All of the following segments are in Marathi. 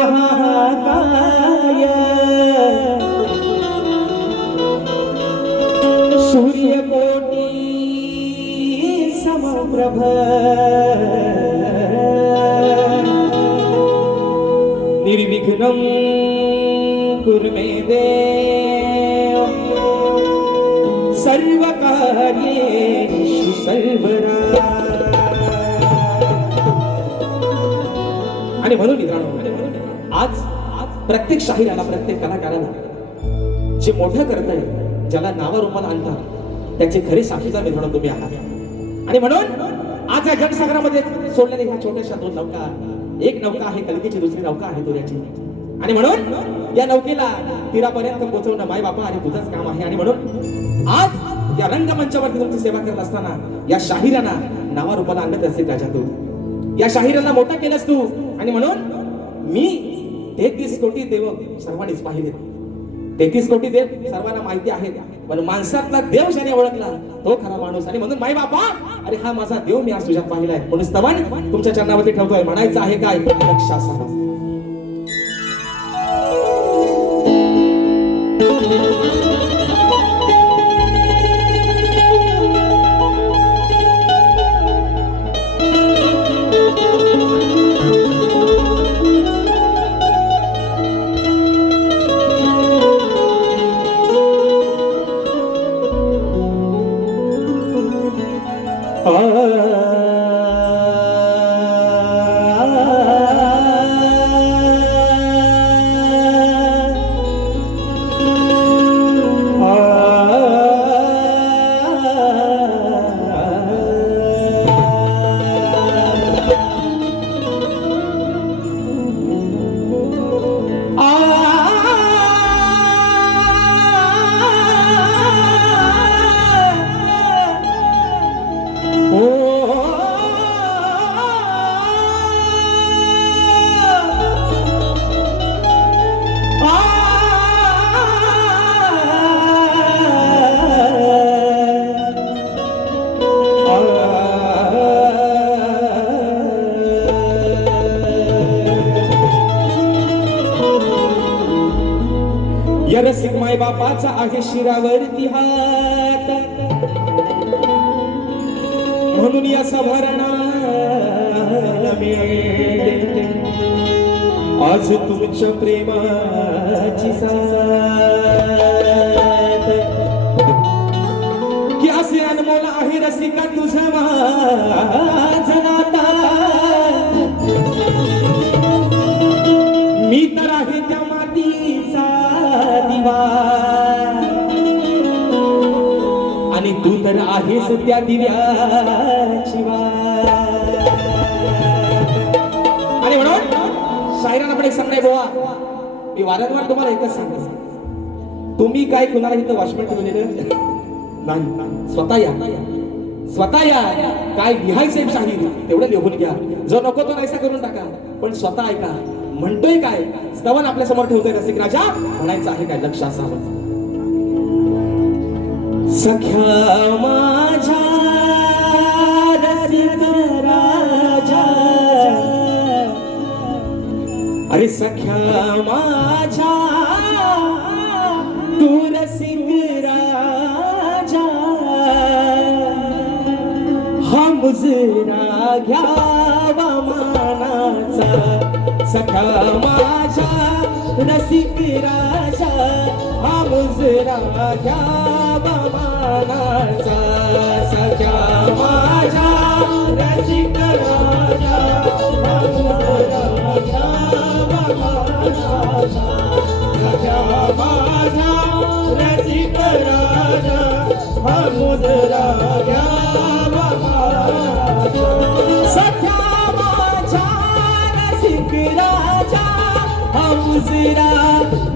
महाकाय सूर्यकोटी समप्रभ निर्विघ्नं कुरु मे देव सर्वकार्येषु सर्वदा. आणि म्हणून मित्रांनो आज प्रत्येक शाहिराला प्रत्येक कलाकाराला जे मोठं करतंय ज्याला नावारूपाला आणतात त्याचे खरे साक्षीदार मित्रांनो तुम्ही आहात. आणि म्हणून आज या जनसागरामध्ये सोडलेल्या ह्या छोट्याशा दोन नौका, एक नौका आहे कलकीची, दुसरी नौका आहे तुऱ्याची. आणि म्हणून या नौकेला तीरापर्यंत पोहोचवणं माय बापा आणि तुझंच काम आहे. आणि म्हणून आज या रंगमंचावरती तुमची सेवा करत असताना या शाहिरांना नावारूपाला आणत असते राजा तू, या शाहिरांना मोठा केलंस तू. आणि म्हणून मी 33 कोटी देव सर्वांनीच पाहिले, 33 कोटी देव सर्वांना माहिती आहेत, पण माणसातला देव ज्याने ओळखला तो खरा माणूस. आणि म्हणून माय बापा अरे हा माझा देव मी आज तुझ्यात पाहिलाय म्हणून स्तवन तुमच्या चरणावरती ठेवतोय. म्हणायचं आहे काय लक्षात रसिक माय बापाचा आहे शिरावरती हात, म्हणून या सभारणाला मिळते आज तुमच्या प्रेमाची साथ. की असे अनमोल आहे रसिका तुझा माझा नाता, मी तर आहे त्या मातीचा दिवा आणि तू तर आहेस त्या दिव्याची वाट. आणि म्हणून शायरांना पण एक सांगणे बोवा, मी वारंवार तुम्हाला एकच सांगतो, तुम्ही काय कुणाला इथं वॉचमॅन ठेवलेलं नाही, स्वतः या काय लिहायचं शाहीर तेवढं लिहून घ्या, जो नको तो नाहीसा करून टाका, पण स्वतः ऐका म्हणतोय काय. स्तवन आपल्या समोर ठेवतोय रसिक राजा, म्हणायचं आहे काय लक्ष असावं. सख्या माझ्या रसिक राजा, अरे सख्या माझ्या तू रसिक राजा, हा मुजरा घ्यावा मानाचा. सख्या माझ्या रसिक राजा, हा मुजरा घ्यावा मानाचा. सख्या माझ्या रसिक राजा, हा मुजरा घ्यावा मानाचा. सख्या माझ्या रसिक राजा, हा मुजरा घ्यावा मानाचा. सख्या माझ्या रसिक राजा, हा मुजरा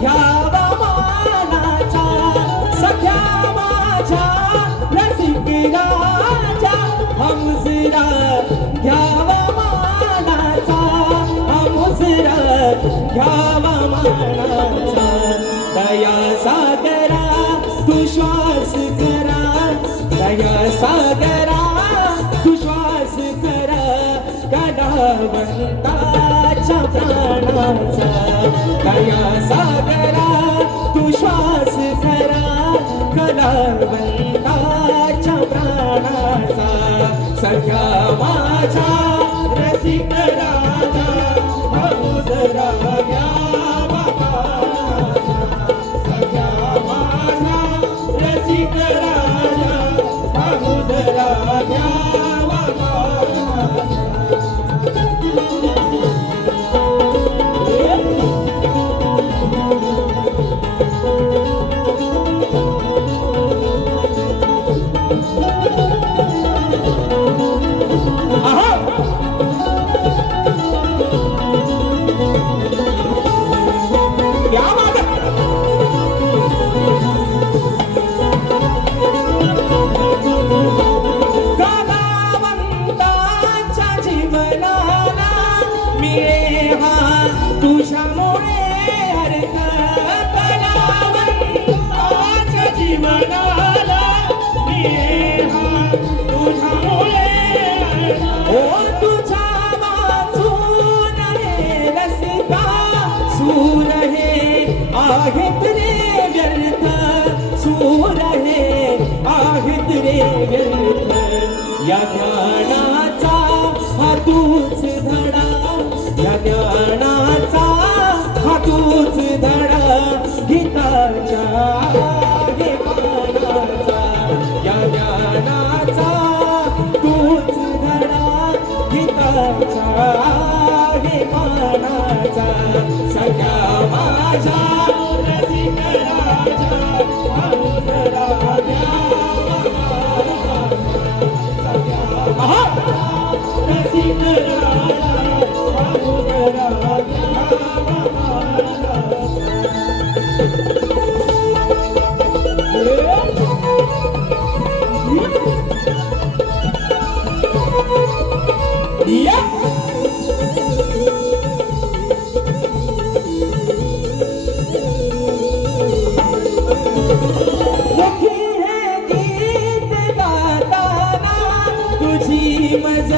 घ्यावा मानाचा. सख्या माझ्या रसिक राजा, हा मुजरा घ्यावा मानाचा. हा मुजरा घ्यावा मानाचा. दया सागरा तू श्वास करा, दया सागरा तू श्वास करा, कलावंता प्राणाचा दया सागरा तू श्वास खरा कलावंताच्या प्राणाचा सख्या माझा रसिक राजा हौस राजा बाबा सख्या माझा रसिक राजा हौस राजा बाबा तुझ्यामुळे अर्थ कलावंताच्या जीवनाला तुझ्यामुळे ओ तुझ्या वाचून हे रसिका सूर हे आहेत रे व्यर्थ सूर हे आहेत रे व्यर्थ या ज्ञानाचा हा तूच धडा या ज्ञानाचा हा तूच धडा गीताच्या हे पानाचा या ज्ञानाचा तूच धडा गीताच्या हे पानाचा सगळ्या माझ्या रसिक राजा हौस राजा रसिक राजा तुझी मज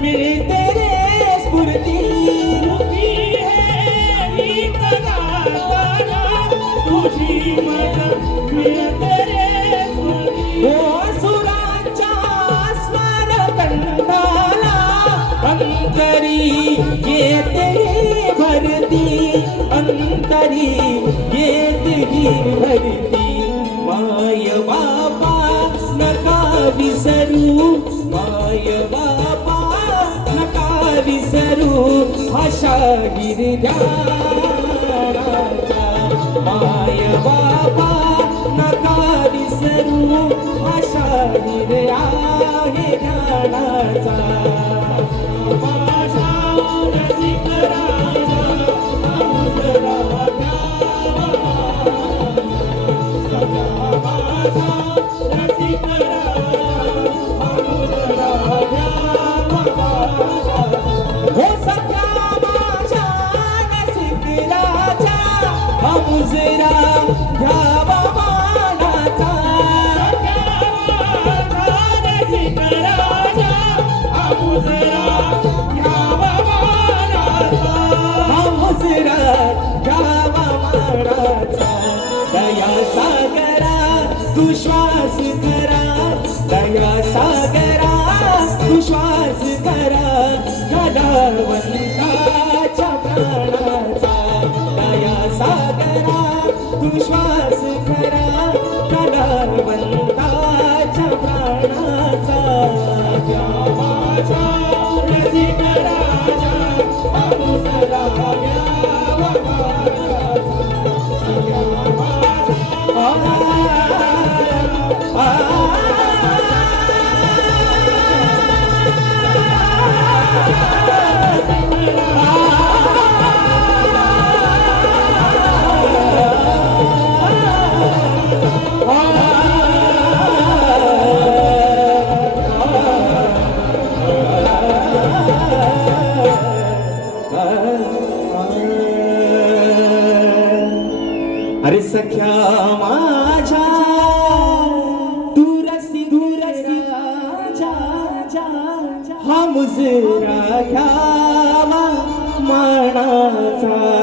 मिळते रे स्फूर्ती तुझी मज मिळते रे स्फूर्ती ओ सुरांच्या स्वर कंठाला अंतरी येते भरती अंतरी येते भरती माय बाबा नका विसरू माय बाबा नका विसरू भाषा गिरध्याचा माय बाबा नका विसरू भाषा गिर्या हे ज्ञानाचा माझा रसिक राजा हौस राजा माझा रसिक हो सख्या माझ्या रसिक राजा मुजरा घ्यावा मानाचा रसिक राजा मुजरा घ्यावा मानाचा मुजरा घ्यावा मानाचा दया सागरा तू श्वास करा दया सागरा तू श्वास करा कलावंताच्या प्राणाचा दया सागरा तू श्वास करा कलावंताच्या प्राणाचा माझा रसिक राजा हौस राजा अरे सख्या माझ्या दूरसी राजा हा मुजरा घ्यावा माना साचा